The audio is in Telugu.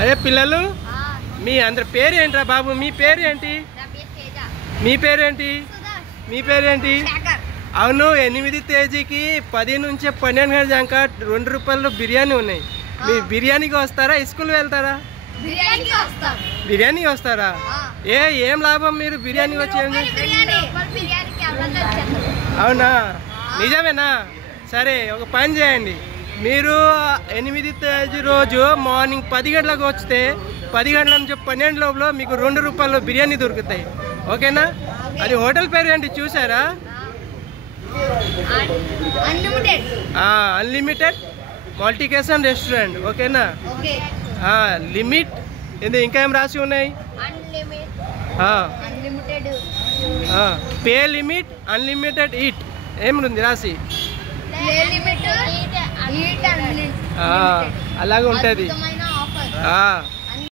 అదే పిల్లలు మీ అందరి పేరు ఏంట్రా బాబు? మీ పేరు ఏంటి? మీ పేరేంటి? మీ పేరేంటి? అవును, 8 తేదీకి 10 నుంచి 12 గంటల దాకా 2 రూపాయలు బిర్యానీ ఉన్నాయి. మీరు బిర్యానీకి వస్తారా? స్కూల్ వెళ్తారా? బిర్యానీకి వస్తారా? ఏం లాభం మీరు బిర్యానీ వచ్చేది? అవునా, నిజమేనా? సరే, ఒక పని చేయండి. మీరు 8 తేదీ రోజు మార్నింగ్ 10 గంటలకు వస్తే 10 గంటల నుంచి 12 లోపల మీకు 2 రూపాయలు బిర్యానీ దొరుకుతాయి. ఓకేనా? అది హోటల్ పేరు ఏంటి చూసారా? Unlimited multicuisine restaurant. ఓకేనా? లిమిట్ ఇది ఇంకా ఏం రాసి ఉన్నాయి? పే లిమిట్, అన్లిమిటెడ్ ఈట్ ఏముంది రాసి? అలాగే ఉంటుంది.